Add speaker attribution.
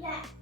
Speaker 1: Yeah.